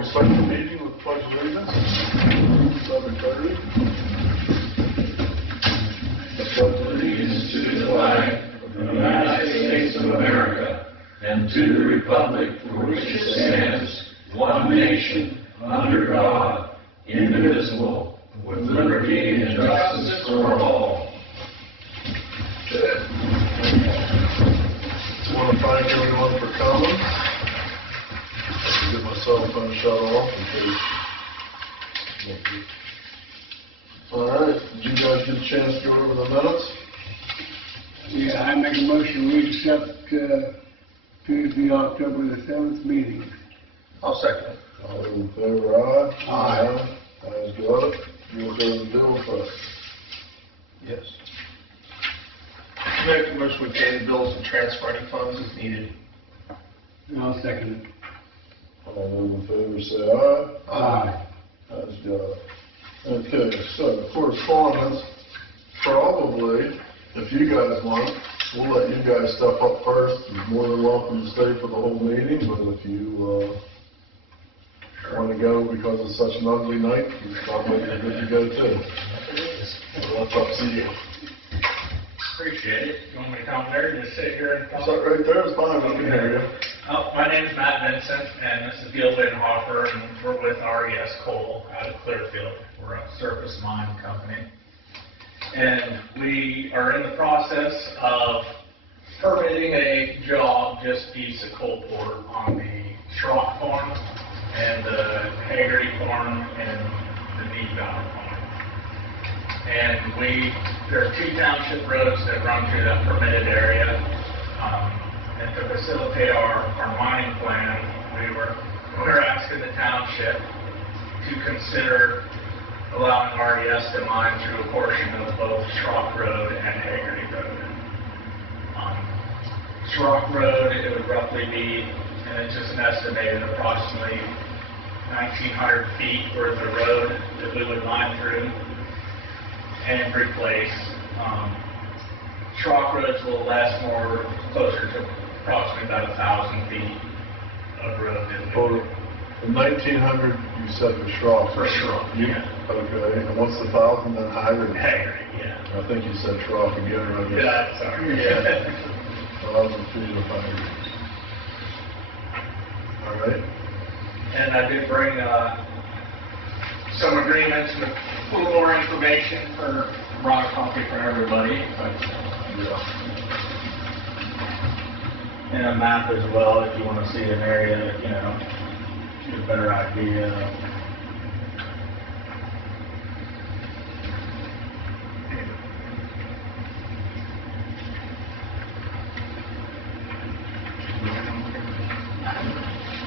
we start the meeting with pledge of allegiance. 7:30. The pledge of allegiance To the flag of the United States of America and to the republic for which it stands, one nation, under God, indivisible, with liberty and justice for all. I want to thank everyone for coming. I'll get my cell phone shut off in case. All right, did you guys get a chance to go over the minutes? Yeah, I make a motion, we accept Tuesday, October the 7th meeting. I'll second it. All those in favor, aye? Aye. Ayes got it. You'll go to the bill first. Yes. Make a motion to pay the bills and transfer any funds as needed. And I'll second it. All those in favor say aye. Aye. Ayes got it. Okay, so correspondence, probably, if you guys want, we'll let you guys step up first. You're more than welcome to stay for the whole meeting, but if you want to go because it's such an ugly night, you're probably good to go too. So that's up to you. Appreciate it. You want me to come there and just sit here and talk? So right there is fine, we can hear you. Oh, my name is Matt Vincent, and this is Gil Hoffer, and we're with RES Coal out of Clearfield. We're a surface mine company. And we are in the process of permitting a job just east of Coalport on the Schrock farm and the Hagerty farm and the Deep Valley farm. And there are two township roads that run through that permitted area. And to facilitate our mining plan, we're asking the township to consider allowing RES to mine through a portion of both Schrock Road and Hagerty Road. Schrock Road, it would roughly be, and it's just an estimated approximately 1,900 feet worth of road that we would mine through and replace. Schrock roads will last more, closer to approximately about 1,000 feet of road. In 1900, you said the Schrock. For Schrock, yeah. Okay, and what's the 1,000 then Hagerty? Hagerty, yeah. I think you said Schrock again, right? Yeah, sorry. Yeah. 1,000 feet of Hagerty. All right. And I did bring some agreements with a little more information for rock concrete for everybody, but, and a map as well if you want to see an area, you know, get a better idea.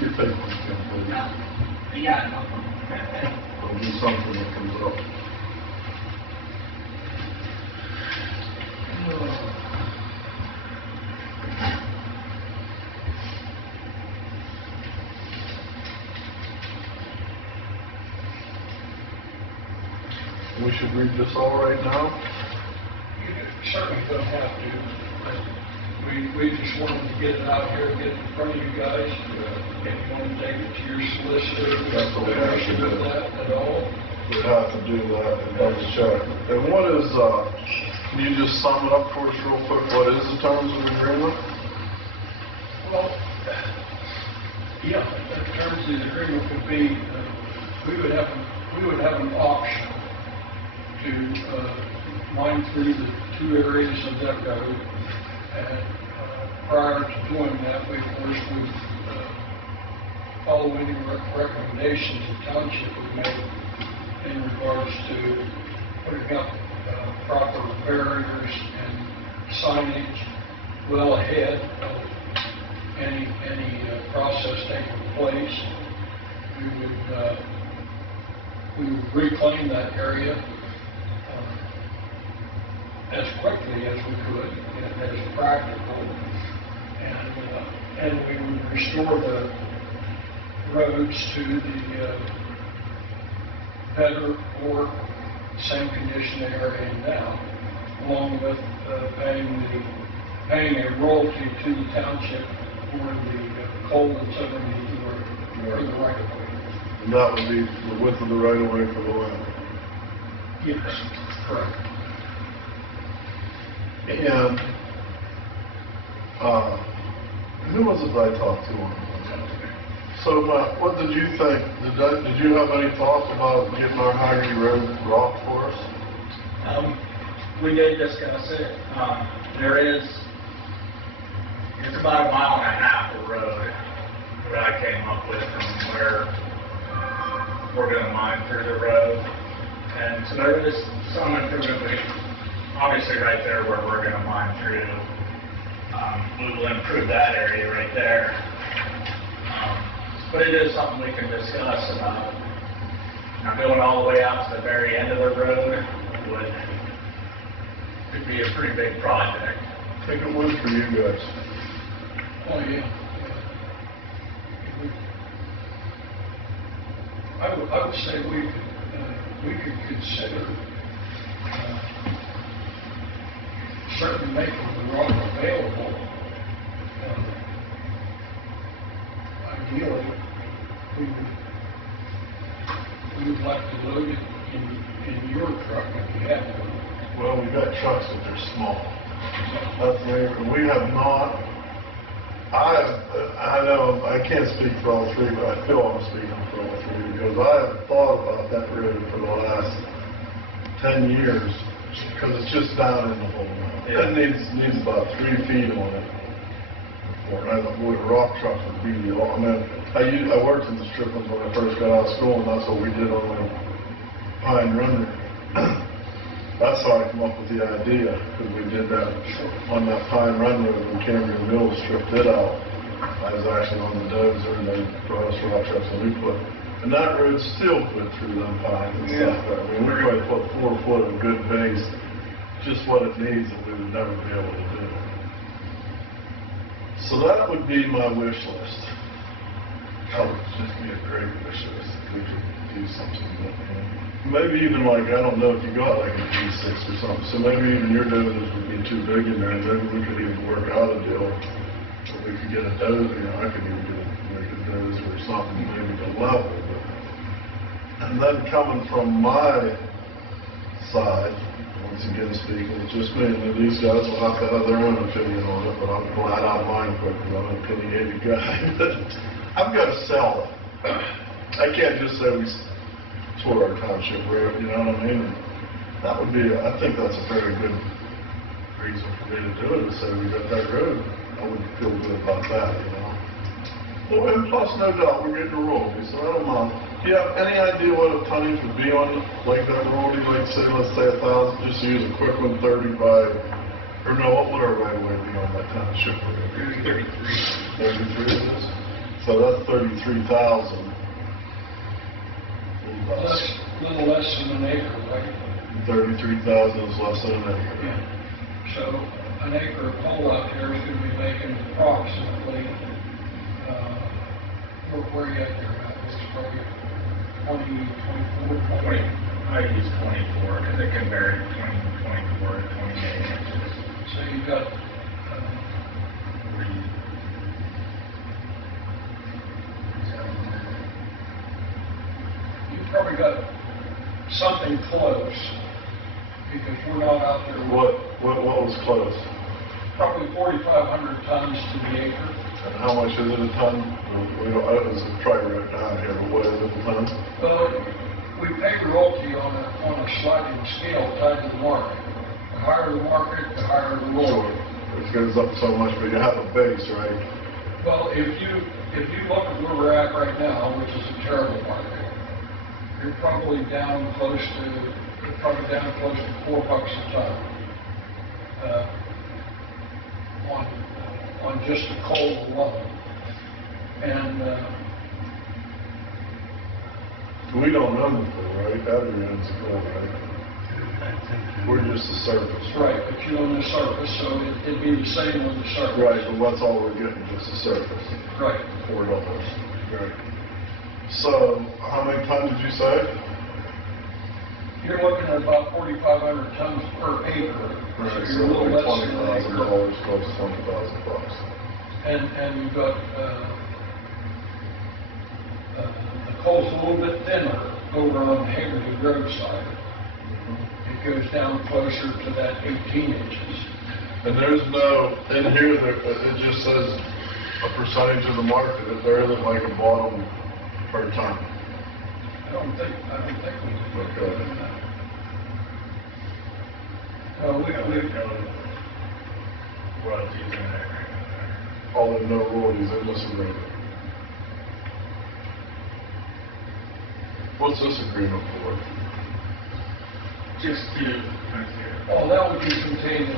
Your paper's complete. Yeah, no problem. It'll be something that comes up. We should read this all right now? You certainly don't have to. We just wanted to get it out here, get it in front of you guys. If you want to take it to your solicitor, That's what we have to do. with that at all. We have to do that and double check. And what is, can you just sum it up for us real quick? What is the terms of agreement? Well, yeah, the terms of the agreement would be, we would have an option to mine through the two areas of that road. And prior to doing that, we, of course, would follow any recommendations the township would make in regards to putting up proper barriers and signage well ahead of any process taking place. We would reclaim that area as quickly as we could, and as practical, and we would restore the roads to the better or same condition they are in now, along with paying a royalty to the township for the coal that's underneath or the right of way. And that would be the width of the right of way for the land. Yes, correct. And, who was it I talked to on that? So, what did you think? Did you have any thoughts about getting our Haggerty Road rock for us? We did discuss it. It's about 1.5 miles of road that I came up with from where we're going to mine through the road. And so there is some improvement, obviously right there where we're going to mine through. We will improve that area right there. But it is something we can discuss about. Now going all the way out to the very end of the road could be a pretty big project. I think it would for you guys. Oh, yeah. I would say we could consider certainly making the road available. Ideally, we would like to load it in your truck if you have one. Well, we've got trucks, but they're small. That's the, we have not, I know, I can't speak for all three, but I feel I'm speaking for all three, because I have thought about that road for the last 10 years, because it's just down in the hole now. It needs about 3 feet on it. I would a rock truck would be the, I mean, I worked in the Stricklands when I first got out of school, and that's what we did on the Pine Run. That's how I come up with the idea, because we did that on that Pine Run road when Cambrian Mills stripped it out. I was actually on the dozer, and they brought us rock trucks, and we put, and that road still put through them pines and stuff. I mean, we probably put 4 foot of good base, just what it needs that we would never be able to do. So that would be my wish list. That would just be a great wish list if we could do something with it. Maybe even like, I don't know if you got like a G6 or something, so maybe even your dozers would be too big in there, and maybe we could even work out a deal. Or we could get a dozer, you know, I could even make a dozer or something, maybe to level. But, and then coming from my side, once again speaking, it's just me, and these guys will have to have their own opinion on it, but I'm glad I'm mine quick, because I'm an opinionated guy. I've got to sell it. I can't just say we tore our township road, you know what I mean? And that would be, I think that's a very good reason for me to do it, to say we got that road. I would feel good about that, you know? Well, and plus, no doubt, we're getting a royalty, so I don't mind. Do you have any idea what a tonnage would be on like that royalty? Like say, let's say 1,000, just to use a quick one, 30 by, or no, what would our right of way be on that township road? 33. 33 it is? So that's 33,000. A little less than an acre, right? 33,000 is less than an acre. Yeah. So an acre of coal out there is going to be making approximately, where are you at there, Matt? It's probably 24. I use 24, because it can vary between 24 and 28 inches. So you've got, you've probably got something close, because we're not out there. What was close? Probably 4,500 tons to the acre. And how much is it a ton? We don't, it was probably right down here, but what is it a ton? We pay royalty on a sliding scale tied to the market. The higher the market, the higher the royalty. It goes up so much, but you have a base, right? Well, if you look at where we're at right now, which is a terrible market, you're probably down close to $4 a ton on just the coal alone. And We don't own the coal, right? Battery owns the coal, right? We're just the surface. right, but you own the surface, so it'd be the same on the surface. Right, but that's all we're getting, just the surface. Right. $4. Right. So, how many tons did you say? You're looking at about 4,500 tons per acre. Right, So so you're a little like less than an acre. $20,000 close to $20,000. And you've got the coal's a little bit thinner over on Hagerty roadside. It goes down closer to that 18 inches. And there's no, in here, it just says a percentage of the market, if there isn't like a bottom per ton. I don't think we Okay. We have no royalties in that agreement there. All in no royalties in this agreement. What's this agreement for? Just to, Oh, that would be contained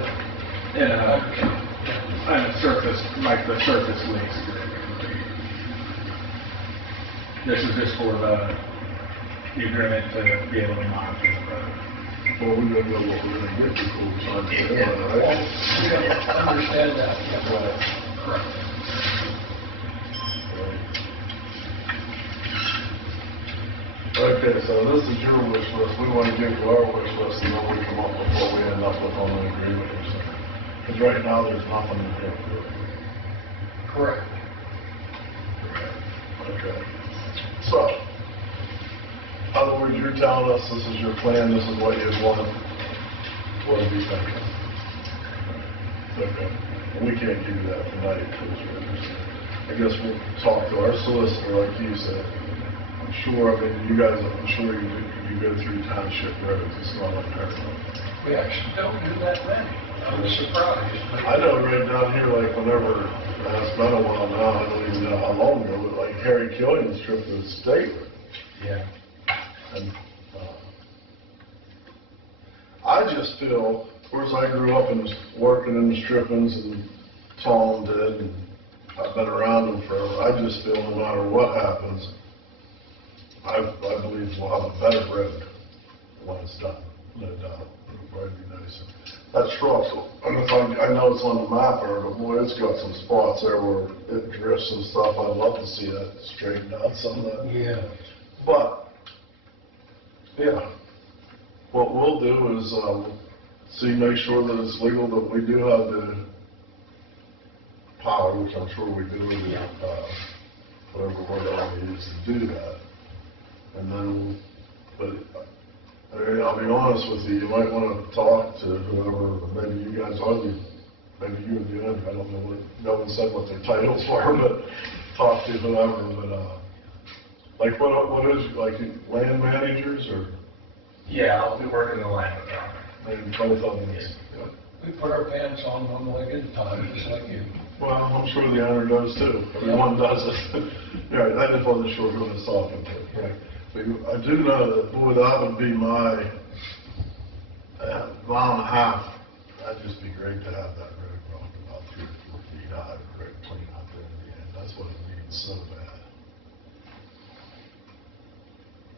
in kind of surface, like the surface leaks. This is just for the agreement to be able to monitor the road. Well, we don't know what we're gonna get before we sign the Well, agreement, right? we don't understand that. Correct. Okay, so this is your wish list. We want to give you our wish list and then we come up with what we end up with on an agreement or something. Because right now, there's nothing in here for it. Correct. Okay. So, in other words, you're telling us this is your plan, this is what you want. What do you think? Okay. And we can't give you that tonight because I guess we'll talk to our solicitor, like you said. I'm sure, I mean, you guys, I'm sure you go through township roads. It's not unheard of. We actually don't do that many. I was surprised. I know right down here, like whenever, it's been a while now, I don't even know how long ago, but like Harry Killian's trip to the state. Yeah. And I just feel, of course, I grew up in working in the strippings and Tom did, and I've been around them forever. I just feel no matter what happens, I believe we'll have a better road when it's done, no doubt. It'll probably be nicer. That structure, I don't know if I know it's on the map there, but boy, it's got some spots there where it drifts and stuff. I'd love to see that straightened out some of that. Yeah. But, yeah, what we'll do is, make sure that it's legal, that we do have the power, which I'm sure we do, whatever word I use to do that. And then, but I'll be honest with you, you might want to talk to whoever, maybe you guys are maybe you and the owner, I don't know what, no one said what their titles were, but talk to whoever, but, like what is, like land managers or? Yeah, I'll be working the land department. Maybe both of them. Yeah. We put our pants on one leg at a time, just like you. Well, I'm sure the owner does too. Everyone does it. Yeah, I just wasn't sure who I was talking to. Right. But I do know that, boy, that would be my mile and a half. That'd just be great to have that road run about 3 or 4 feet high, great clean out there in the end. That's what it needs so bad.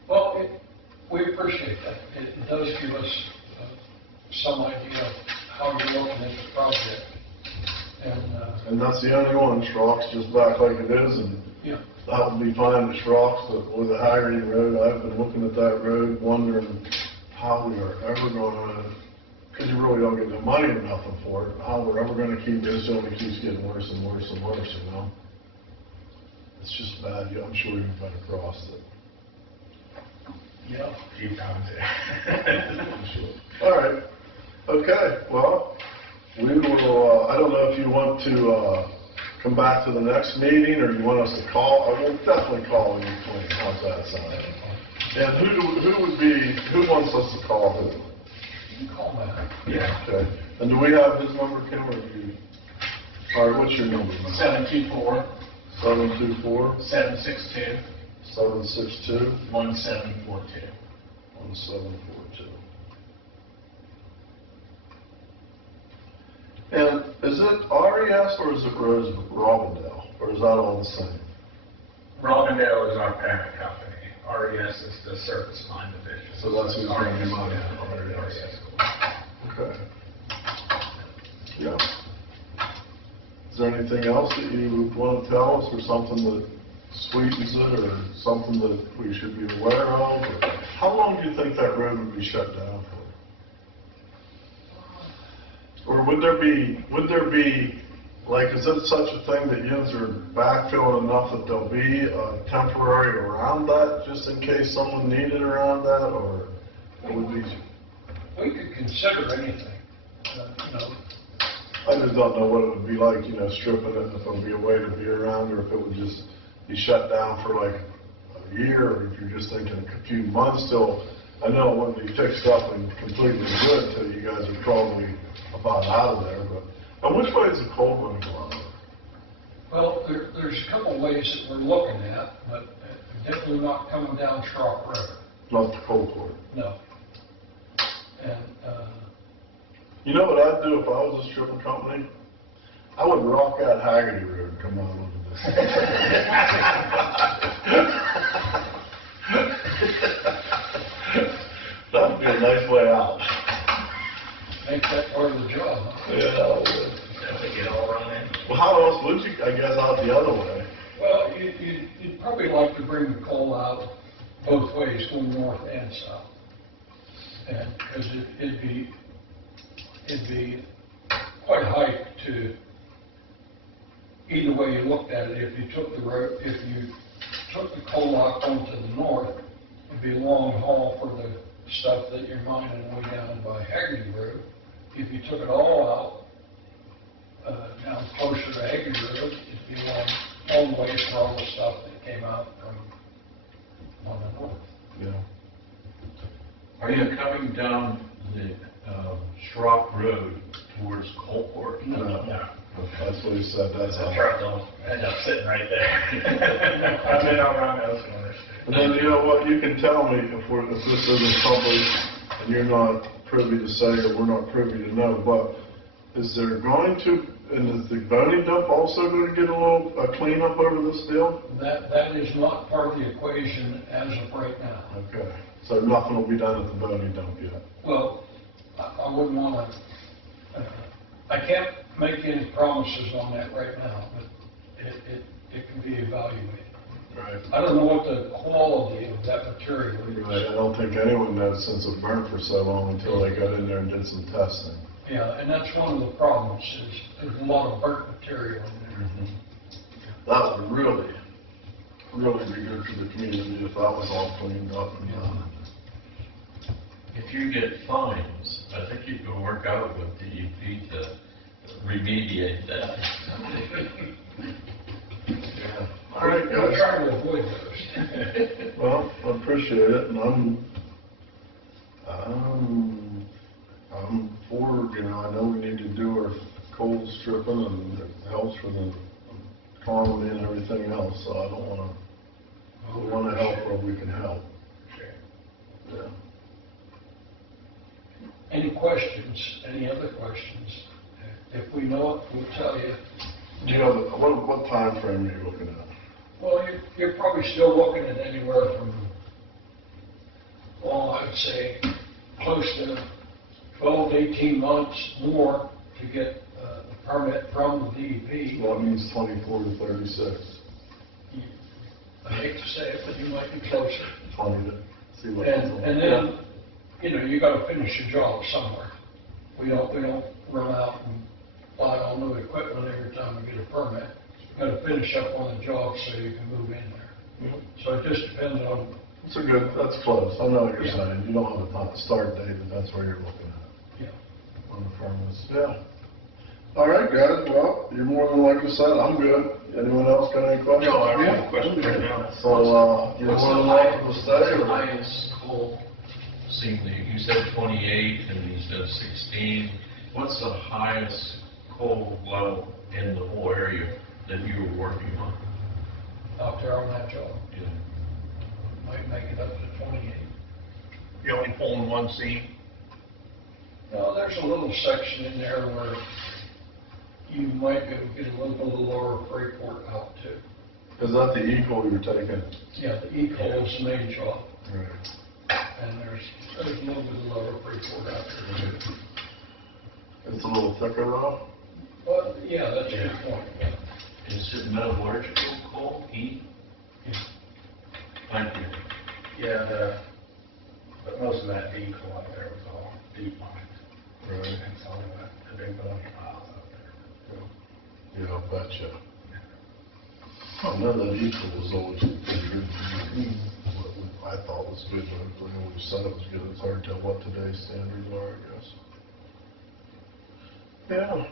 Well, we appreciate that. It does give us some idea of how you're looking at the project. And that's the only one. Schrock's just back like it is, and Yeah. that would be fine to Schrock's, but with the Haggerty Road, I've been looking at that road, wondering how we are ever gonna, because you really don't get no money or nothing for it, how we're ever gonna keep this, it only keeps getting worse and worse and worse, you know? It's just bad. Yeah, I'm sure you've been across it. Yeah. A few times, I'm sure. All right. Okay, well, we will, I don't know if you want to come back to the next meeting, or you want us to call. I will definitely call you, Clint. How's that sound? And who wants us to call who? You can call that. Yeah. Okay. And do we have his number, Kim, or do you? All right, what's your number? 724 724 762 762 1742. 1742. And is it RES or is it Robindale? Or is that all the same? Robindale is our parent company. RES is the surface mine division. So that's who's bringing your money, Yeah, RES. RES. Okay. Yeah. Is there anything else that you want to tell us, or something that sweetens it, or something that we should be aware of? Or how long do you think that road would be shut down for? Or would there be Like, is it such a thing that yous are backfilling enough that there'll be temporary around that, just in case someone needed around that, or it would be? We could consider anything, you know. I just don't know what it would be like, stripping it, if there'd be a way to be around, or if it would just be shut down for like a year, or if you're just thinking a few months till, I know it wouldn't be fixed up and completely good till you guys are probably about out of there, but, and which way is the coal going to go out of there? Well, there's a couple ways that we're looking at, but definitely not coming down Schrock Road, Not the coal port. no. And, You know what I'd do if I was a stripping company? I would rock out Haggerty Road and come on over this. That'd be a nice way out. make that part of the job. Yeah, that would. Definitely get all running. Well, how else would you, I guess, out the other way? Well, you'd probably like to bring the coal out both ways, going north and south. And, because it'd be quite a hike to, either way you looked at it, if you took the road, if you took the coal out onto the north, it'd be a long haul for the stuff that you're mining way down by Haggerty Road. If you took it all out, down closer to Haggerty Road, it'd be a long way for all the stuff that came out from on the north. Yeah. Are you coming down the Schrock Road towards Coalport? No. That's what he said, that's The how. truck will end up sitting right there. I've been around those corners. And then, you know what, you can tell me if this isn't published and you're not privy to say, or we're not privy to know, but is there going to, and is the boning dump also going to get a cleanup over this deal? That is not part of the equation as of right now. Okay, so nothing will be done at the boning dump yet? Well, I wouldn't want to, I can't make any promises on that right now, but it can be evaluated. Right. I don't know what the quality of that material is. Right, I don't think anyone knows since it burned for so long until they got in there and did some testing. Yeah, and that's one of the problems, is there's a lot of burnt material in there. That would really, really be good for the community if that was all cleaned up and done. If you get fines, I think you can work out with DEP to remediate that. Yeah. All right, We're guys. trying to avoid those. Well, I appreciate it, and I'm for, I know we need to do our cold stripping, and it helps for the economy and everything else, so I don't we want to help where we can help. Yeah. Any questions, any other questions? If we know it, we'll tell you. Do you have, what time frame are you looking at? Well, you're probably still looking at anywhere from, well, I'd say close to 12 to 18 months more to get the permit from the DEP. Well, it means 24 to 36. I hate to say it, but you might be closer. 20 to see what. And then, you gotta finish your job somewhere. We don't run out and buy all new equipment every time we get a permit. You gotta finish up on the job so you can move in there. So it just depends on, That's close. I know what you're Yeah. saying. You don't have a start date, but that's where you're looking at. yeah. On the furnace. Yeah. All right, guys. Well, you're more than like I said. I'm good. Anyone else got any questions? No, I don't have a question right now. So, you're more than welcome to stay. What's the or- highest coal seam that you said 28 and you said 16. What's the highest coal level in the whole area that you were working on? Out there on that job, Yeah. might make it up to 28. You're only pulling one seam? No, there's a little section in there where you might be able to get a little bit of lower Freeport out too. Is that the equal you're taking? Yeah, the equal is the main job, Right. and there's a little bit of lower Freeport out there too. It's a little thicker though? But, yeah, that's a good point, yeah. Is it metallurgical coal, heat? Thank you. Yeah, but most of that deep coal out there was all deep mine. Right. And some of that, the big bony piles out there. Yeah, I'll betcha. I know that equal was always pretty good. What I thought was good, when we said it was good, it's hard to tell what today's standards are, I guess. Yeah.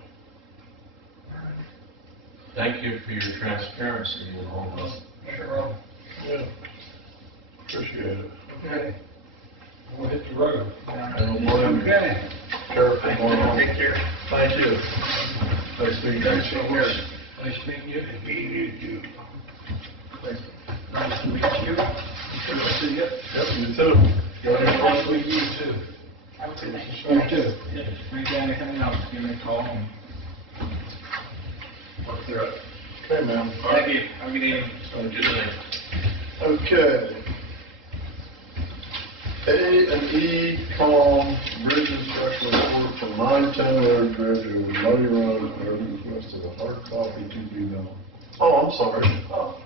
Thank you for your transparency and all that. Sure. Yeah. Appreciate it. Okay. We'll hit the road. And we'll Okay. careful going on. Take care. Thank you. Nice meeting you. Thanks so much. Nice meeting you. You too. Thanks. Nice to meet you. Good to see you. Yep, you too. Got any Nice to questions? meet you too. You too. Yeah, just bring down anything else, give me a call and work through it. Okay, ma'am. Thank you. Have a good evening. Good night. Okay. A&E Calm Bridge Inspection Report from 910 Road Bridge over Muddy Road, road request of a hard copy to be done. Oh, I'm sorry. Oh,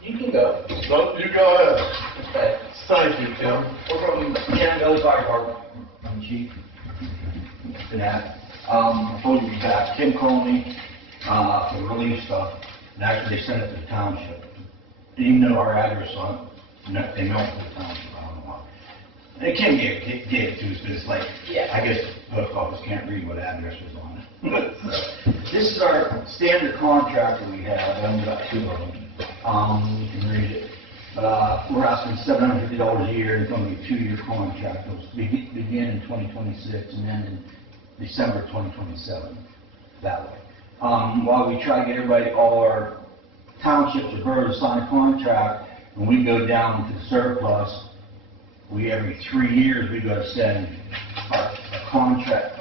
you can go. No, you go ahead. Okay. Thank you, Tim. We're from Canada Fire Department. I'm Chief. For that. Before we back, Tim called me, for relief stuff, and actually they sent it to the township. Didn't even know our address on it, and they mailed it to the township, I don't know why. And Kim gave it to us, but it's like, I guess the post office can't read what address was on it. So, this is our standard contract that we have, I've only got 2 of them. You can read it. We're asking $750 a year, it's going to be a 2-year contract. It'll begin in 2026 and end in December 2027, that way. While we try to get everybody, all our townships or boroughs to sign a contract, when we go down to the surplus, every 3 years, we go to send our contract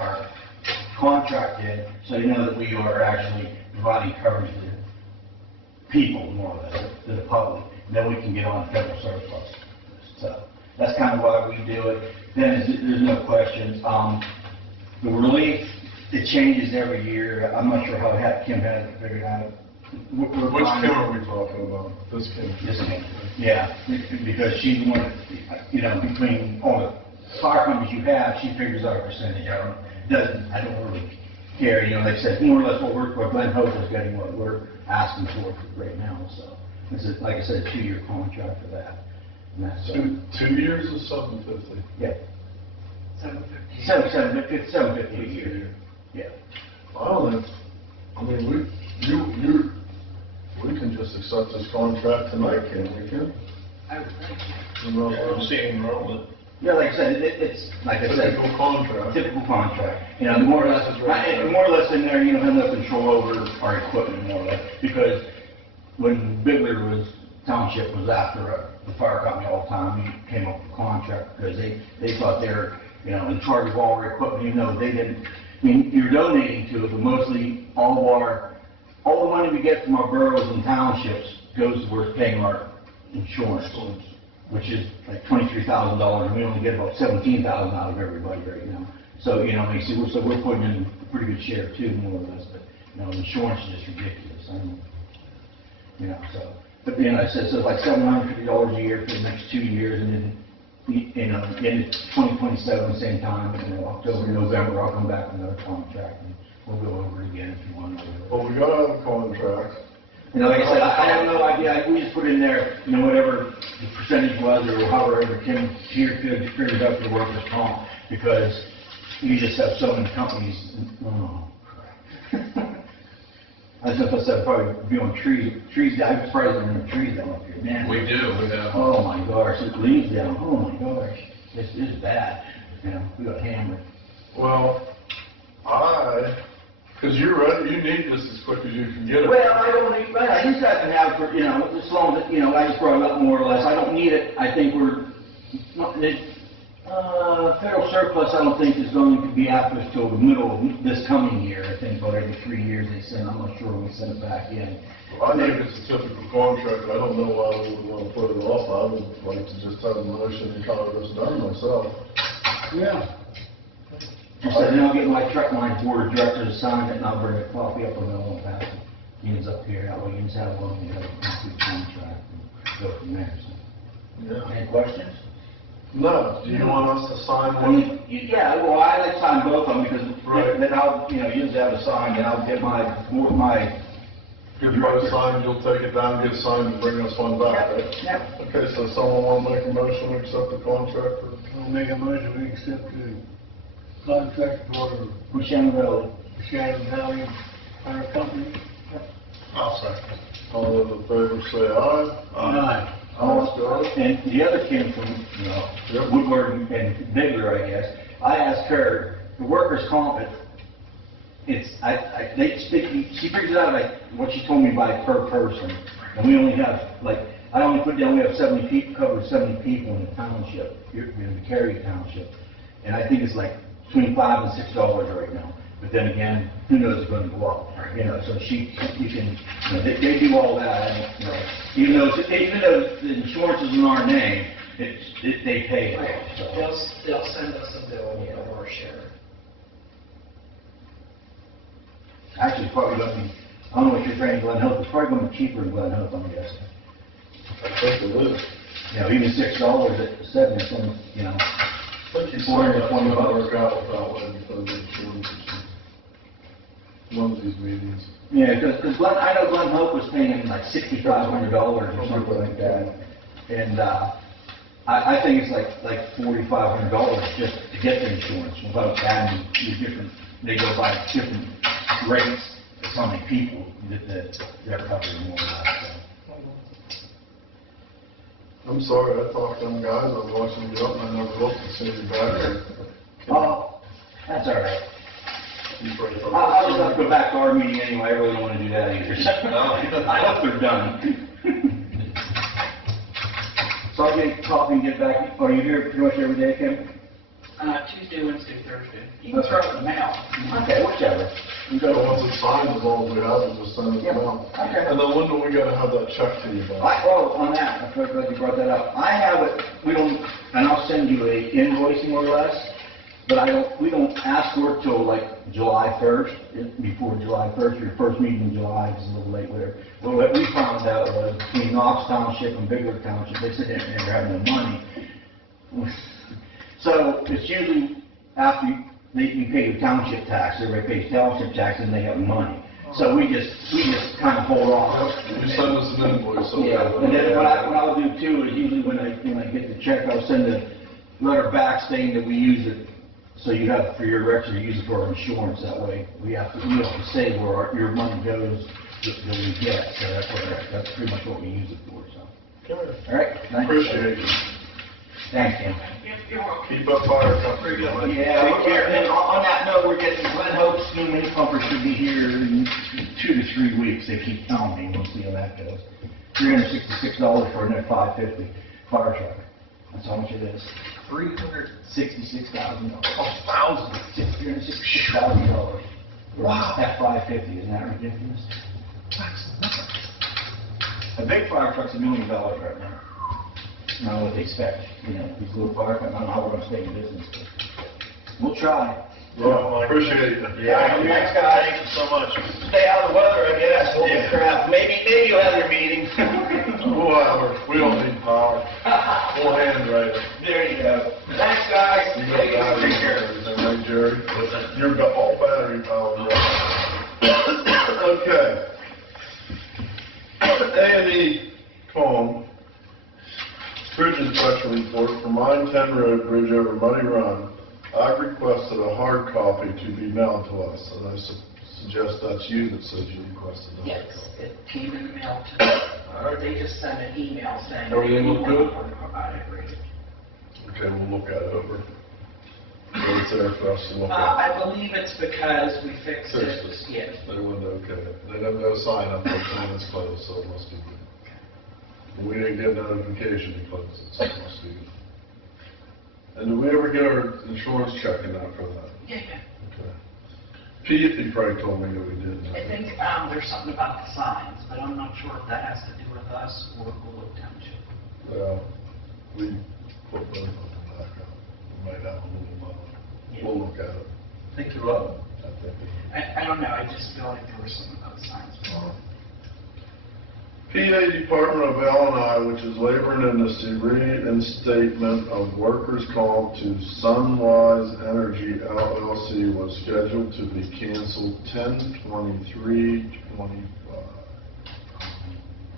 in, so you know that we are actually providing coverage to the people, more or less, to the public. Then we can get on federal surplus. So that's kind of why we do it. Then there's no questions. The relief, it changes every year. I'm not sure how Kim had it figured out. Which Kim are we talking about? This Kim? This Kim. Yeah, because she's the one, between all the fire companies you have, she figures out a percentage. I don't really care. They said more or less what Glen Hope is getting, what we're asking for right now. So this is, like I said, a 2-year contract for that. And that's, 2 years or 750? yeah. 750 a year. Yeah. I don't think, I mean, we can just accept this contract tonight, can't we, Kim? I don't see anything wrong with it. Yeah, like I said, it's, like I said, Typical contract. typical contract. The more or less in there, have no control over our equipment, more or less. Because when Bigler Township was after the fire company all the time, we came up with a contract because they thought they were, in charge of all our equipment, even though they didn't. I mean, you're donating to it, but mostly all the money we get from our boroughs and townships goes towards paying our insurance, which is like $23,000, and we only get about $17,000 out of everybody right now. So, so we're putting in a pretty good share too, more or less, but, insurance is just ridiculous, so. But then I said, so it's like $750 a year for the next 2 years, and then, in 2027, same time, October, November, I'll come back with another contract, and we'll go over it again if you want to. Well, we gotta have a contract. Like I said, I have no idea, we just put in there, whatever the percentage was, or however Kim here could figure it out for the workers' comp, because you just have so many companies, oh, crap. I said probably be on trees, I'm surprised there are no trees down up here, man. We do, we have. Oh my gosh, it leaves down, oh my gosh, this is bad, we got hammered. Well, because you're ready, you need this as quick as you can get it. Well, I just have to have, as long as, I just brought it up more or less, I don't need it, I think federal surplus, I don't think is going to be after us till the middle of this coming year, I think about every 3 years they send, I'm not sure when we send it back in. Well, I think it's a typical contract, I don't know why we would want to put it off, I would like to just have a motion and cover this done myself. Yeah. So then I'll get my board of directors to sign it, and I'll bring a copy up, and then I'll pass it. Ian's up here, that way Ian's have one, we have a complete contract, and go from there, so. Yeah. Any questions? No, do you want us to sign I one? mean, yeah, well, I like to sign both of them, because Right. then I'll, usually have a sign, and I'll get my If you want it signed, you'll take it down, get it signed, and bring us one back, right? Yep. Okay, so someone want to make a motion to accept the contract? I'll make a motion, we accept the contract for Shannon Valley. Shannon Valley Fire Company. I'll second. All those in favor say aye. Aye. And the other came from, Yep. Woodward and Bigler, I guess. I asked her, the workers' comp, she figures it out like what she told me by per person. And we only have, I only put down, we have 70 people, covered 70 people in the township, in Beccaria Township. And I think it's like between $5 and $6 right now. But then again, who knows it's going to go up, so you can, they do all that, even though the insurance is in our name, they pay it. So. They'll send us a bill of our share. Actually, it's probably going to be, I don't know what you're paying Glen Hope, it's probably going to be cheaper than Glen Hope, I'm guessing. I think it is. Even $6 at 7, it's only, I think you said $420. that's gonna work out without letting you put the insurance. One of these meetings. Yeah, because I know Glen Hope was paying like $6,500 or something like that. And I think it's like $4,500 just to get the insurance without adding the different, they go by different rates for so many people that they're covering more of that. I'm sorry, I talked to them guys, I was watching them get up, and I never looked to see you back there. Oh, that's all right. You probably thought- I was going to go back to our meeting anyway, I really don't want to do that either. I hope they're done. So I get coffee and get back, are you here pretty much every day, Kim? Tuesday, Wednesday, Thursday. You can throw it in the mail. Okay, whichever. You got once it's signed, as long as we have it, just send it Yeah. out. Okay. And then when do we gotta have that check to you by? On that, I'm very glad you brought that up. I have it, and I'll send you a invoice more or less, but we don't ask for it till like July 1st, before July 1st, your first meeting in July is a little late, whatever. Well, what we found out was between Knox Township and Bigler Township, they said they never had no money. So it's usually after you pay the township tax, everybody pays township tax, and they have money. So we just kind of hold off. You send us an invoice, so. Yeah, and then what I'll do too is usually when I get the check, I'll send a letter back saying that we use it, so you have, for your record, you use it for our insurance, that way we have to say where your money goes that we get, so that's pretty much what we use it for, so. Okay. All right? Thank you. Appreciate you. Thanks, Kim. Keep up fire company going. Yeah, and on that note, we're getting, Glen Hope's new mini pumper should be here in 2 to 3 weeks, they keep telling me, we'll see how that goes. $366 for a new 550 fire truck, that's how much it is. $366,000. $366,000. Wow. F-550, isn't that ridiculous? A big fire truck's $1 million right now. I don't know what they expect, these little fire trucks, I don't know how we're gonna stay in business, but we'll try. Well, appreciate it. Yeah, thanks, guys. Thank you so much. Stay out of the weather, I guess, holy crap, maybe you'll have your meeting. Whatever, we don't need power. We'll hand write it. There you go. Thanks, guys. You got battery Take care. and everything, right, Jerry? You've got all battery power. Okay. A&E Cone, bridge inspection report for Mine 10 Road Bridge over Muddy Run. I've requested a hard copy to be mailed to us, and I suggest that's you that says you requested a hard Yes, copy. it came in the mail today, or they just sent an email saying. Everything look good? I agree. Okay, we'll look at it over. So it's there for us to look at. I believe it's because we fixed it, Fixed it. yes. They wouldn't, okay. They don't have a sign up there saying it's closed, so it must be good. We didn't get notification to close it, so it must be good. And did we ever get our insurance checking out for that? Yeah, Okay. Pete, he probably told me that we did. I think there's something about the signs, but I'm not sure if that has to do with us or Bullock Township. Well, we put both of them back up. We might have a little money. Yeah. We'll look at it. Think you're up. I think. I don't know, I just feel like there was something about the signs. PA Department of L&I, which is Labor and Industry, reinstatement of workers' comp to Sunwise Energy LLC was scheduled to be canceled 10/23/25.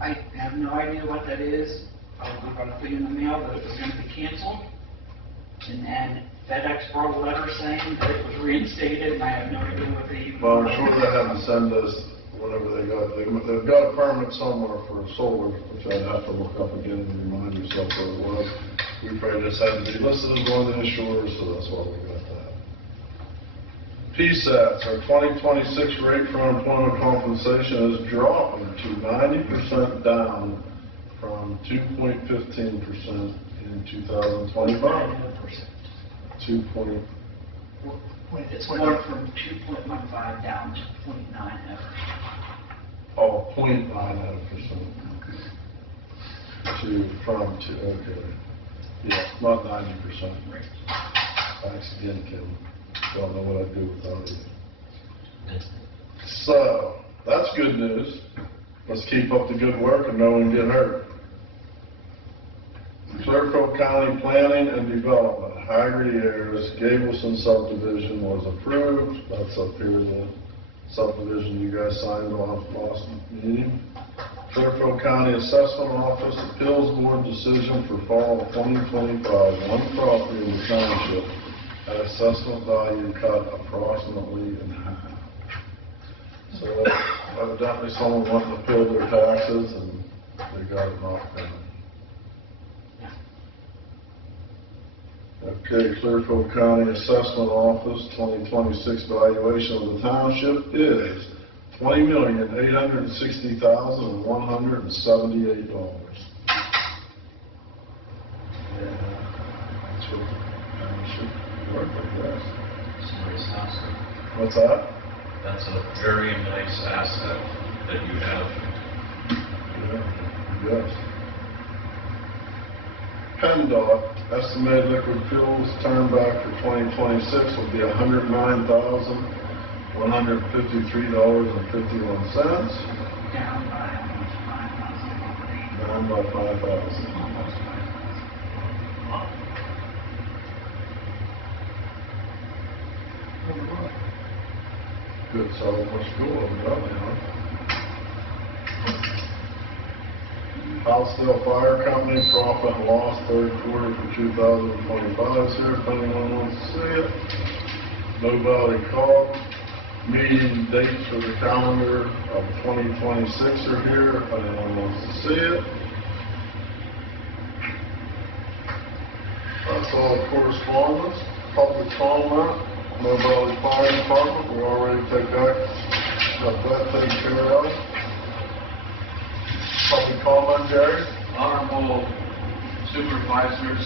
I have no idea what that is. Probably roughly in the mail that it was going to be canceled. And then FedEx brought a letter saying that it was reinstated, and I have no idea what they even. Well, I'm sure they had to send us whatever they've got a permit somewhere for solar, which I'd have to look up again and remind myself what it was. We probably just had to be listed as one of the insurers, so that's why we got that. PSATs, our 2026 rate for unemployment compensation is dropping to 90% down from 2.15% in 2025. 2. It's going from 2.15 down to 0.9 ever. Oh, 0.9%. Okay. Yeah, not 90%. Thanks again, Kim. Don't know what I'd do without you. So, that's good news. Let's keep up the good work and no one get hurt. Clearfield County Planning and Development, Haggerty Airs, Gableson subdivision was approved. That's up here, the subdivision you guys signed off last meeting. Clearfield County Assessment Office Appeals Board decision for fall of 2025. One property in the township at assessment value cut approximately in half. So evidently someone wanted to appeal their taxes and they got it knocked down. Okay, Clearfield County Assessment Office 2026 valuation of the township is $20,860,178. That's what the township worked, I guess. Somebody's house. What's that? That's a very nice asset that you have. Yeah, yes. PennDOT estimated liquid fuels turned back for 2026 will be $109,153.51. Down by almost 5,000. Down by 5,000. Almost 5,000. Good, so much fuel on that now. Housedale Fire Company, profit and loss third quarter for 2025 is here, if anyone wants to see it. No Valley Call, meeting dates for the calendar of 2026 are here, if anyone wants to see it. That's all correspondence, public comment, No Valley Fire Department, we already got that taken care of. Public comment, Jerry? Honorable Supervisors,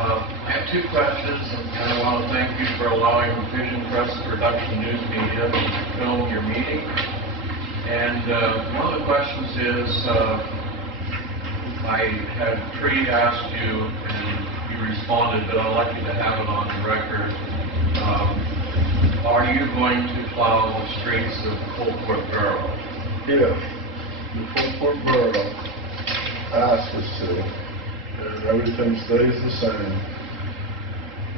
I have two questions, and I want to thank you for allowing Vision Press Production News Media to film your meeting. And one of the questions is, I had pre-asked you, and you responded, but I'd like you to have it on the record. Are you going to plow the streets of Coldport Borough? If the Coldport Borough asks us to, and everything stays the same,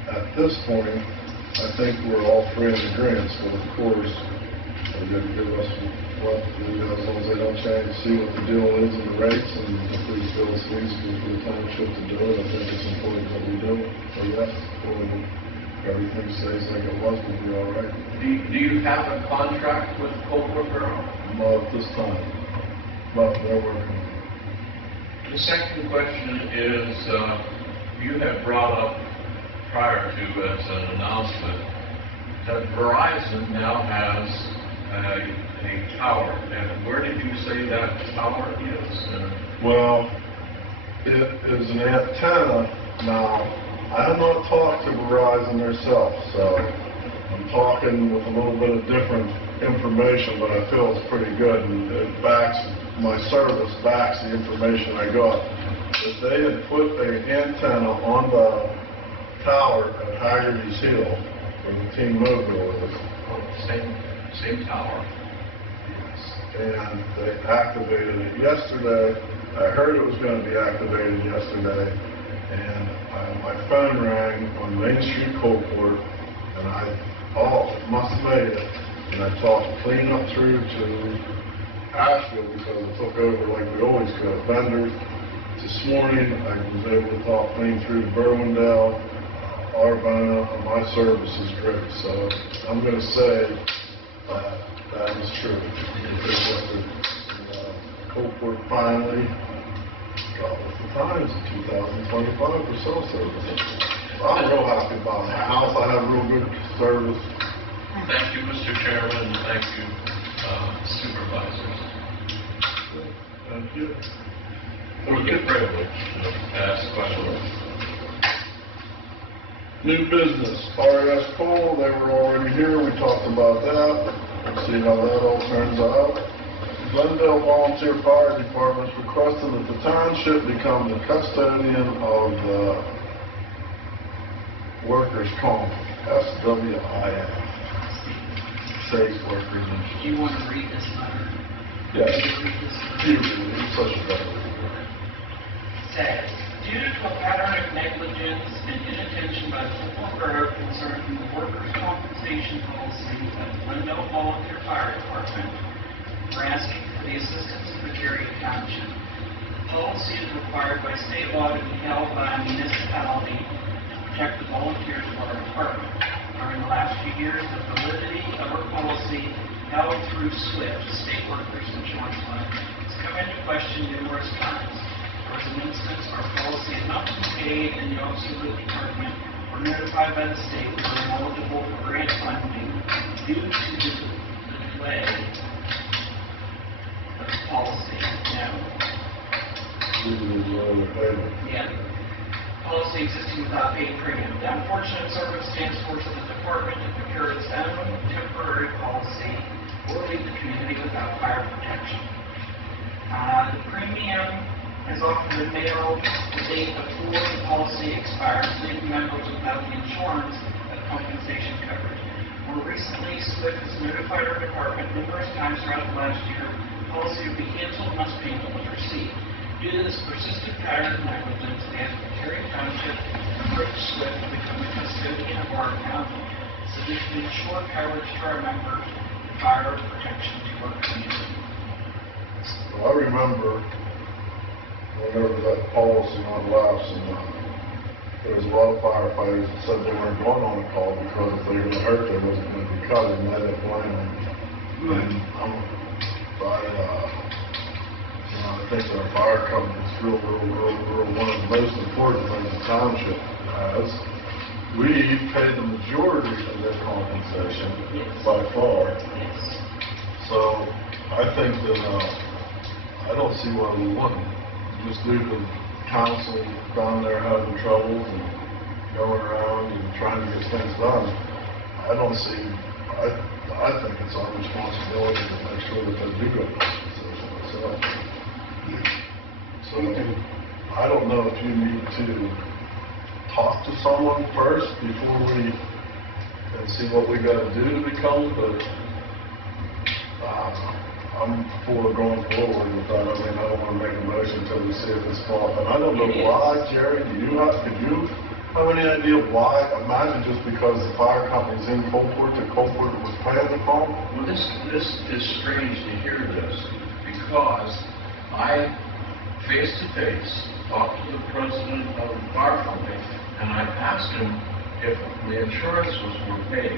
at this point, I think we're all three in agreement, but of course, they're going to give us what, as long as they don't change, see what the deal is and the rates, and if we feel it's feasible for the township to do it, I think it's important that we do it. So yes, everything stays like it was, we'll be all right. Do you have a contract with Coldport Borough? Not at this time, but they're working. The second question is, you had brought up prior to as an announcement that Verizon now has a tower. And where did you say that tower is? Well, it is an antenna. Now, I have not talked to Verizon themselves, so I'm talking with a little bit of different information, but I feel it's pretty good, and it backs, my service backs the information I got. If they had put an antenna on the tower at Haggerty's Hill, where the T-Mobile is. Same tower. And they activated it yesterday. I heard it was going to be activated yesterday, and my phone rang on Main Street, Coldport, and it must have made it. And I talked clean up through to Asheville because it took over like we always could. Vendors, this morning, I was able to talk clean through Berwindale, Arbona, and my service is great. So I'm going to say that is true. Coalport finally got with the times in 2025 for cell service. I'm real happy about my house. I have real good service. Thank you, Mr. Chairman, and thank you, supervisors. Thank you. It would be a privilege to ask questions. New business, RS Cole, they were already here, we talked about that. We'll see how that all turns out. Glendale Volunteer Fire Department requested that the township become the custodian of the workers' comp, SWIF, State Workers Insurance. Do you want to read this letter? Yes. Read this letter. You, it's such a better word. Says, due to a pattern of negligence and inattention by the local borough concerning the workers' compensation policy of the Glendale Volunteer Fire Department, we're asking for the assistance of Beccaria Township. The policy is required by state law to be held by a municipality to protect the volunteers of our department. During the last few years, the validity of our policy held through SWIFT, State Workers Insurance Fund, has come into question numerous times. There was an instance our policy had not been paid and the Auxiliary Department were notified by the state that we were eligible for grant funding due to the delay of the policy. Now, yeah, policy existing without paid premium. The unfortunate circumstance forces the department to procure its own temporary policy or leave the community without fire protection. The premium has often been mailed the date before the policy expires, leaving members without the insurance of compensation coverage. More recently, SWIFT has notified our department numerous times throughout the last year the policy will be canceled unless payment was received. Due to this persistent pattern of negligence, they ask Beccaria Township to approach SWIFT to become the custodian of our account so they can ensure coverage to our members and fire protection to our community. Well, I remember whenever that policy went lapse, and there was a lot of firefighters that said they weren't going on the call because if they were hurt, they wasn't going to be covered, and they didn't blame them. And I think our fire company is real, one of the most important things the township has. We pay the majority of their compensation by far. So I think that I don't see why we wouldn't. Just leave the council down there having troubles and going around and trying to get things done. I don't see, I think it's our responsibility to make sure that they do go to decision. So I don't know if you need to talk to someone first before we and see what we got to do to become, but I'm for going forward with that. I mean, I don't want to make a motion until we see if it's fault. And I don't know why, Jerry, could you have any idea why? Imagine just because the fire company's in Coalport, that Coalport was paying the call? Well, this is strange to hear this, because I, face-to-face, talked to the president of the fire company, and I asked him if the insurances were paid.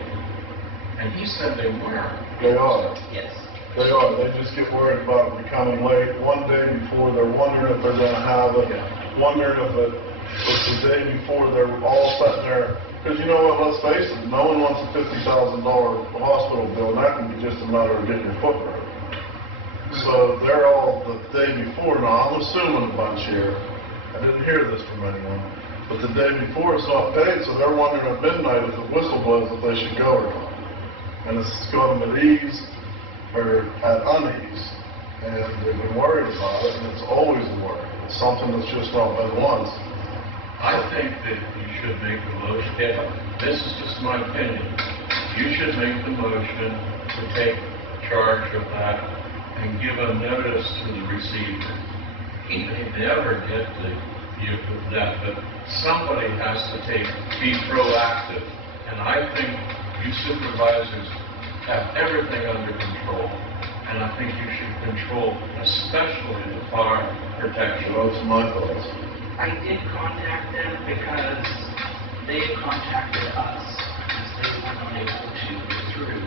And he said they weren't. They are. Yes. They are. They just get worried about becoming late one day before. They're wondering if they're going to have it, wondering if it's the day before they're all sitting there. Because you know what, let's face it, no one wants a $50,000 hospital bill, and that can be just a matter of getting your foot broken. So they're all the day before. Now, I'm assuming a bunch here. I didn't hear this from anyone. But the day before it's not paid, so they're wondering at midnight if the whistle blows if they should go or not. And it's got them at ease or at unease. And they've been worried about it, and it's always a worry. It's something that's just not been once. I think that you should make the motion, this is just my opinion, you should make the motion to take charge of that and give a notice to the receiver. He may never get that, but somebody has to be proactive. And I think you supervisors have everything under control. and I think you should control, especially the fire protection. Those are my thoughts. I did contact them because they had contacted us because they were not able to get through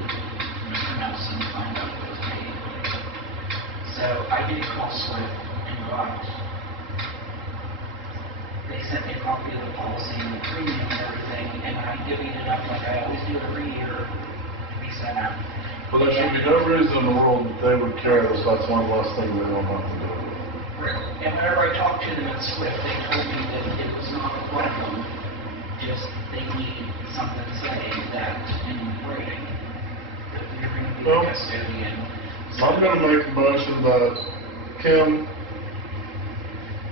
Mr. Nelson to find out what was paid. So I did call Swift and got, they sent me a copy of the policy and the premium and everything, and I divvied it up like I always do every year to be sent out. But there should be no reason in the world that they would care this, that's one less thing they don't have to do. And whenever I talked to them at Swift, they told me that it was not a problem, just they need something saying that in writing, that we are going to be the Well, custodian. I'm gonna make a motion that Kim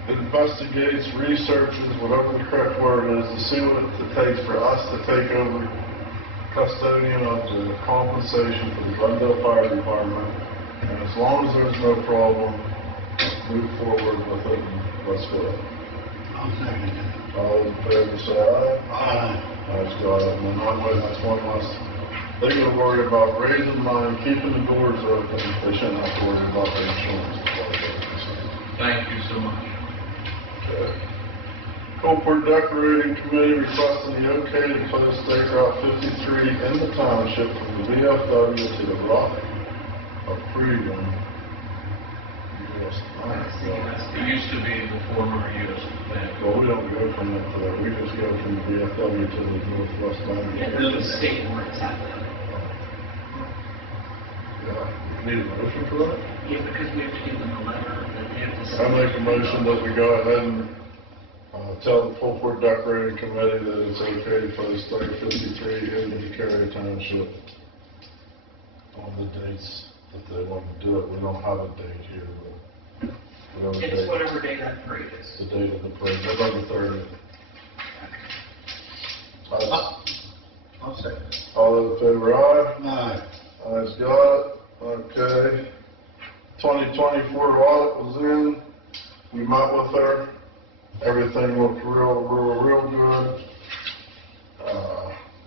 investigates, researches, whatever the correct word is, to see what it takes for us to take over custodian of the compensation for the Glendale Fire Department. And as long as there's no problem, move forward with it and let's go. I'll second that. All in favor, say aye. Aye. That's got it. And that way, that's one less. They gotta worry about raising money, keeping the doors open. They shouldn't have to worry about the insurance. Thank you so much. Okay. Copeland Decorating Committee requesting the okay to post State Route 53 in the township from the VFW to the Rock of Freedom. It used to be the former U.S. Bank. Well, we don't go from that to there, we just go from the VFW to the Northwest Yeah, Bank. there's a state where it's at though. Yeah, need a motion for that? Yeah, because we have to give them a letter that they have to. I make a motion that we go ahead and tell the Copeland Decorating Committee that it's okay to post State 53 in the Beccaria Township on the dates that they want to do it. We don't have a date here, but whatever It's date, whatever day that parade is. the date of the parade, November 30th. I'll second it. All those in favor, aye? Aye. Ayes got it. Okay. 2024 audit was in. We met with her. Everything looked real good.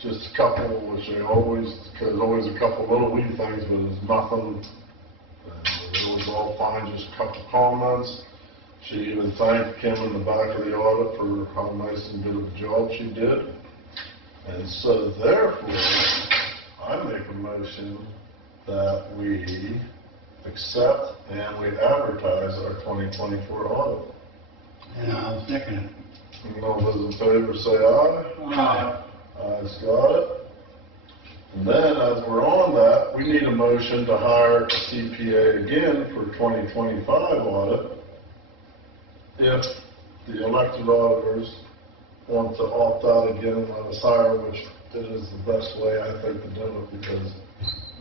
Just a couple, which they always, because always a couple little wee things, but it's nothing. And it was all fine, just a couple comments. She even thanked Kim in the back of the audit for how nice and good of a job she did. And so therefore, I make a motion that we accept and we advertise our 2024 audit. And I'll second it. And all those in favor say aye. Aye. Ayes got it. And then, as we're on that, we need a motion to hire a CPA again for 2025 audit. If the elected auditors want to opt out again and let us hire, which it is the best way, I think, to do it, because,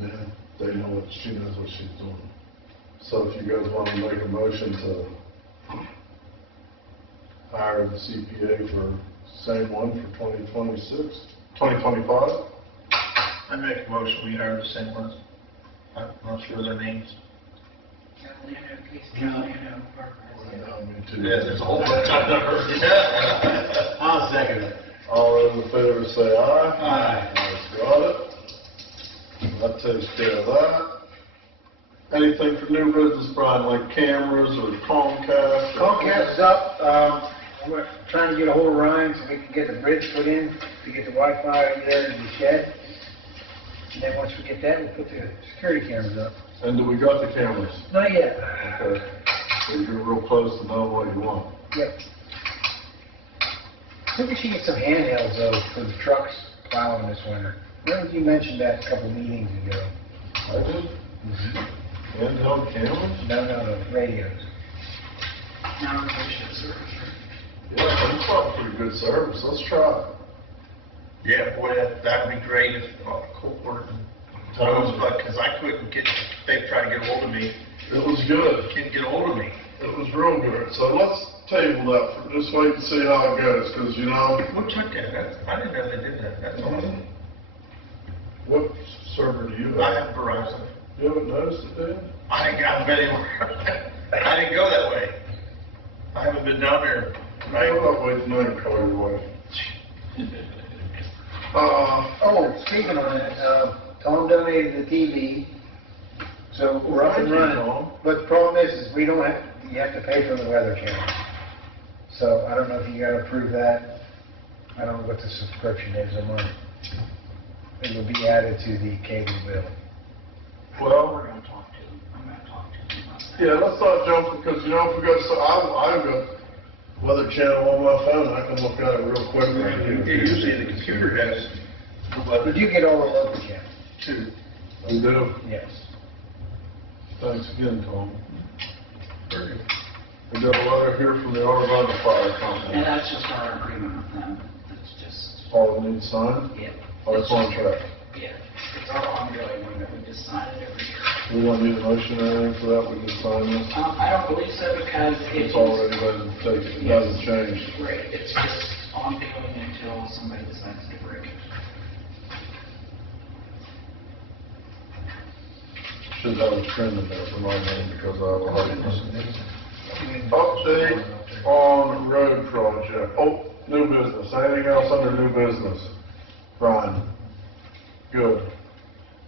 man, they know what, she knows what she's doing. So if you guys want to make a motion to hire the CPA for same one for 2025? I make a motion, we hire the same ones. I'm not sure their names. Catalina, Casey, Catalina, Parker. Yeah, there's a whole bunch of numbers. I'll second it. All those in favor say aye. Aye. Ayes got it. That takes care of that. Anything for new business, Brian, like cameras or Comcast? Comcast is up. We're trying to get a hold of Ryan so we can get the bridge put in, to get the Wi-Fi there in the shed. And then once we get that, we'll put the security cameras up. And do we got the cameras? Not yet. Okay. So you're real close to knowing what you want. Yep. I think we should get some handhelds though for the trucks plowing this winter. Remember you mentioned that a couple meetings ago? I did? Handheld cameras? No, radios. Now, information service, right? Yeah, that's probably pretty good service. Let's try it. Yeah, boy, that would be great if Copeland knows, but, because I couldn't get, they tried to get hold of me, It was good. couldn't get hold of me. It was real good. So let's table that for, just wait and see how it goes, because you know, Who took that? I didn't know they did that, that's awesome. what server do you I have? have Verizon. You haven't noticed it, Dan? I ain't got anywhere. I didn't go that way. I haven't been down there. I will not wait tonight and call your wife. Oh, speaking of that, Tom donated the TV, So we're up and Thank you, running. Tom. But the problem is we don't have, you have to pay for the weather channel. So I don't know if you gotta approve that. I don't know what the subscription is a month. It will be added to the cable bill. Well, We're gonna talk to him, I'm gonna talk to him about that. yeah, let's not jump, because, you know, if we got, so I've got Weather Channel on my phone, I can look at it real quick right here. Usually the computer has, But you get all the local channels. too. We do. Yes. Thanks again, Tom. We got a letter here from the Arvada Fire And Company. that's just our agreement with them, it's just, All we need signed, yeah. our contract. Yeah, it's our ongoing agreement, we just sign it every year. We don't need a motion or anything for that, we just sign this. I don't believe so because It's already been taken, it doesn't change. Right, it's just ongoing until somebody decides to break it. Should have a trend in there for my name because I have a hard. Update on road project. Oh, new business. Anything else under new business? Brian? Good.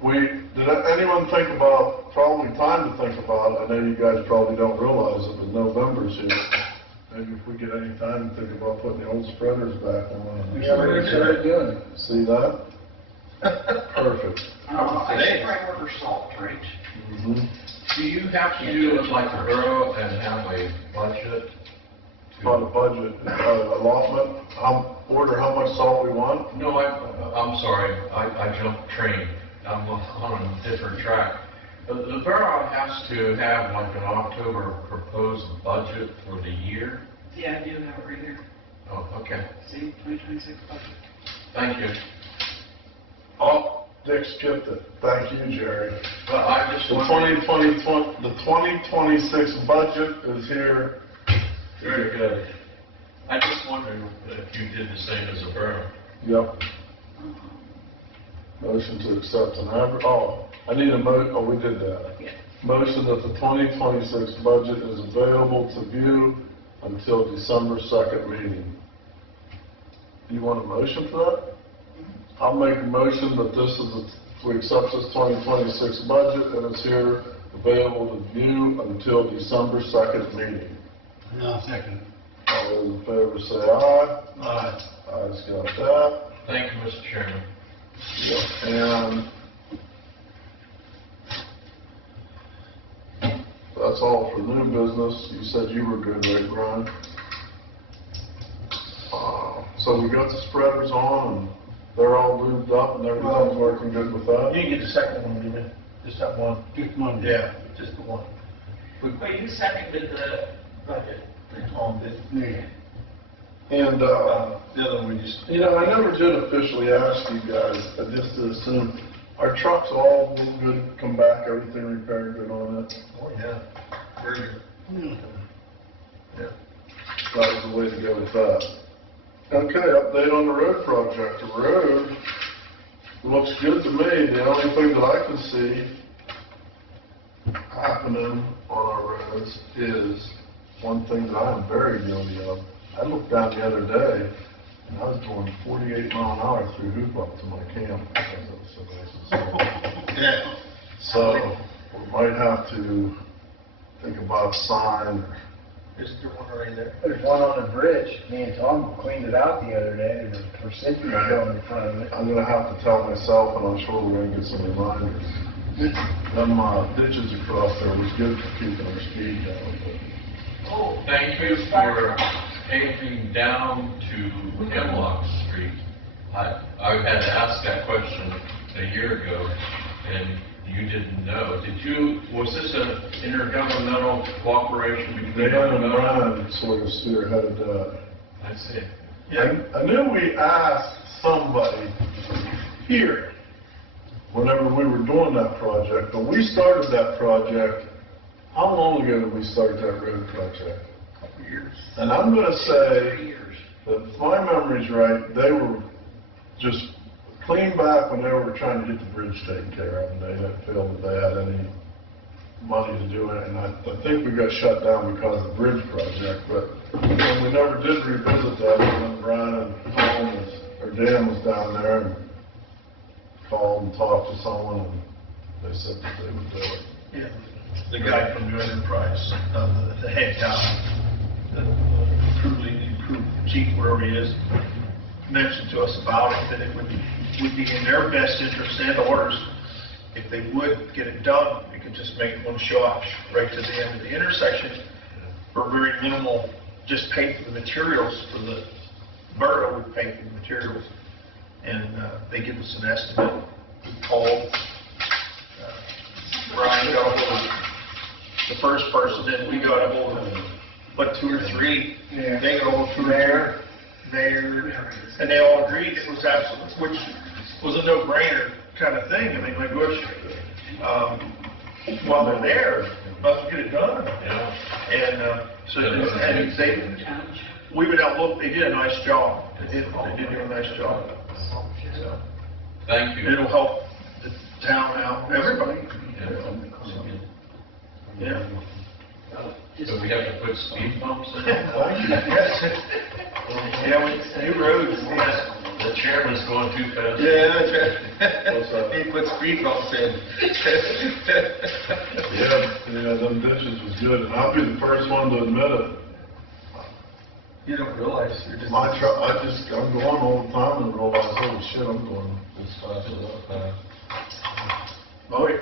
Did anyone think about, probably time to think about, I know you guys probably don't realize it, but November's here. Maybe if we get any time to think about putting the old spreaders back on. We already started doing it. See that? Perfect. I should probably order salt, right? Mhm. Do you have to do it like the borough and have a budget? On the budget, allotment, order how much salt we want. No, I'm sorry, I jumped train. I'm on a different track. The borough has to have like an October proposed budget for the year. Yeah, I do have it right here. Oh, okay. See, 2026 budget. Thank you. Oh, Dick skipped it. Thank you, Jerry. Well, I just The wondered. 2026 budget is here. Very good. I just wondered if you did the same as a borough. Yep. Motion to accept an I need a we did that. Yeah. Motion that the 2026 budget is available to view until December 2nd meeting. You want a motion for that? I'll make a motion that we accept this 2026 budget and it's here available to view until December 2nd meeting. No, second. All those in favor say aye. Aye. Ayes got that. Thank you, Mr. Chairman. And that's all for new business. You said you were good, right, Brian? So we got the spreaders on and they're all lubed up and everything's working good with that? You get the second one, didn't you? Just that one? Just one. Yeah, just the one. Wait, who seconded the budget? On this. Yeah. And, The other one we just. you know, I never did officially ask you guys, I just assumed, are trucks all good, come back, everything repaired good on it? Oh, yeah. Very good. Yeah. That was the way to go with that. Okay, update on the road project. The road looks good to me. The only thing that I can see happening on our roads is one thing that I am very guilty of. I looked down the other day and I was going 48 mile an hour through Hoop up to my camp. Yeah. So we might have to think about sign. Is there one right there? There's one on the bridge. Me and Tom cleaned it out the other day. There's a forsythia going in front of it. I'm gonna have to tell myself, and I'm sure we're gonna get some reminders. Them ditches across there was good for keeping our speed down. Oh, thank you for paving down to Hemlock Street. I had to ask that question a year ago, and you didn't know. Was this an intergovernmental cooperation between? Dan and Ryan sort of spearheaded that. I see. I knew we asked somebody here whenever we were doing that project, but we started that project, how long ago did we start that road project? A couple years. And I'm gonna say 3 years. that if my memory's right, they were just clean back when they were trying to get the bridge taken care of, and they didn't feel that they had any money to do it, and I think we got shut down because of the bridge project, but we never did revisit that, and then Brian and Tom or Dan was down there and called and talked to someone, and they said that they would do it. Yeah, the guy from New Enterprise, the head guy, improved chief, wherever he is, mentioned to us about it, that it would be in their best interest and ours, if they would get it done, we could just make one shot right to the end of the intersection for very minimal, just pay for the materials for the borough would pay for the materials. And they give us an estimate. We called, Brian got a hold of the first person, then we got a hold of, what, 2 or 3? Yeah. They got a hold of 2 or 3. Mayor, and they all agreed it was absolute, which was a no-brainer kind of thing. I mean, my gosh, while they're there, let's get it done. And we went out, look, they did a nice job. They did do a nice job. So, Thank you. it'll help the town out, everybody. Yeah. So we have to put speed bumps in? Yes. Yeah, with new roads, yes. The chairman's going too fast. Yeah, that's right. He put speed bumps in. Yeah, them ditches was good, and I'll be the first one to admit it. You don't realize you're just. I'm going all the time and realize, holy shit, I'm going this fast or that fast. Oh, it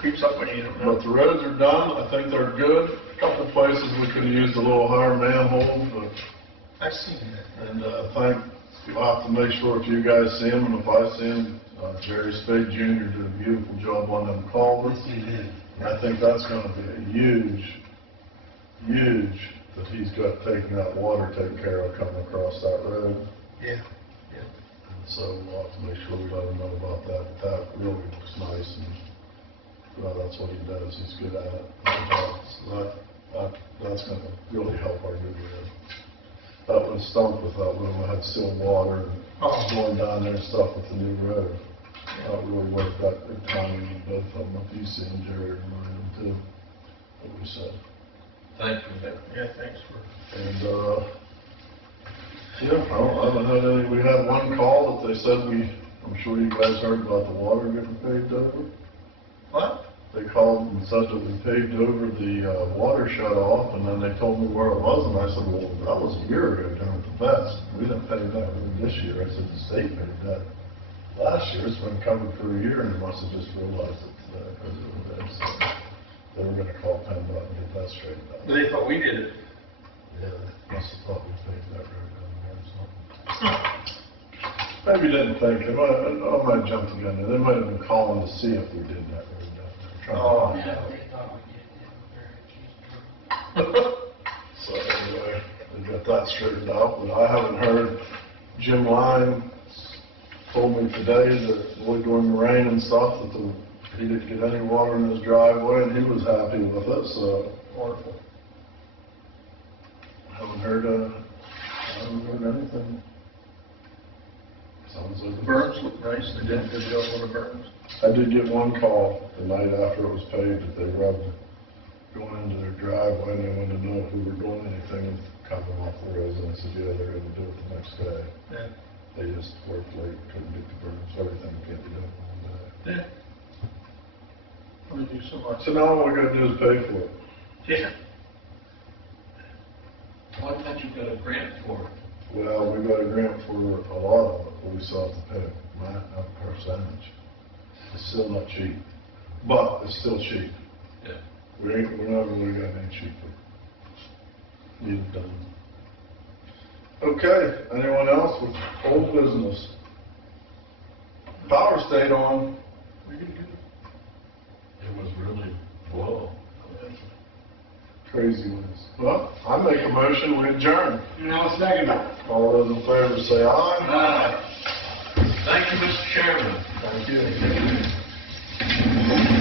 creeps up when you don't know. But the roads are done, I think they're good. A couple places we could have used a little higher manhole, but, I've seen that. and we'll have to make sure if you guys see them, and if I see them, Jerry Spade Jr. did a beautiful job on them culverts. And I think that's gonna be a huge, that he's got taking that water taken care of coming across that road. Yeah. So we'll have to make sure we let him know about that. But that really looks nice, and well, that's what he does. He's good at it. That's going to really help our new road. That was stumped with that when we had still water and going down there and stuff with the new road. That really worked out good timing in both of them. If you see them, Jerry and Ryan too, what we said. Thank you. Yeah, thanks for. And yeah, I haven't had any. We had one call that they said I'm sure you guys heard about the water getting paved over. What? They called and said that we paved over the water shut off, and then they told me where it was, and I said, well, that was a year ago down at the Vest. We didn't pave that one this year. I said, the state paved that last year. It's been covered for a year, and they must have just realized it because it was there. So they were going to call PennDOT and get that straightened out. They thought we did it. Yeah, they must have thought we paved that road down there or something. Maybe didn't think. I might have jumped the gun there. They might have been calling to see if we did that road down there. Oh. So anyway, they got that straightened out, but I haven't heard. Jim Lyon told me today that during the rain and stuff, that he didn't get any water in his driveway, and he was happy with it, so. Wonderful. I haven't heard anything. Sounds like The berms look nice. They did a good job on the berms. I did get one call the night after it was paved that they rubbed going into their driveway, and they wanted to know if we were doing anything with coming off the roads, and I said, yeah, they're gonna do it the next day. Yeah. They just worked late, couldn't get the berms, everything can't be done one day. Yeah. We do so much. So now what we're gonna do is pay for it. Yeah. Why thought you got a grant for it? Well, we got a grant for a lot of it, but we still have to pay a percentage. It's still not cheap, but it's still cheap. Yeah. We're not really got any cheaper. Need it done. Okay, anyone else with old business? Power stayed on. It was really low. Crazy ones. Well, I make a motion, we adjourn. No, second. All those in favor say aye. Thank you, Mr. Chairman. Thank you.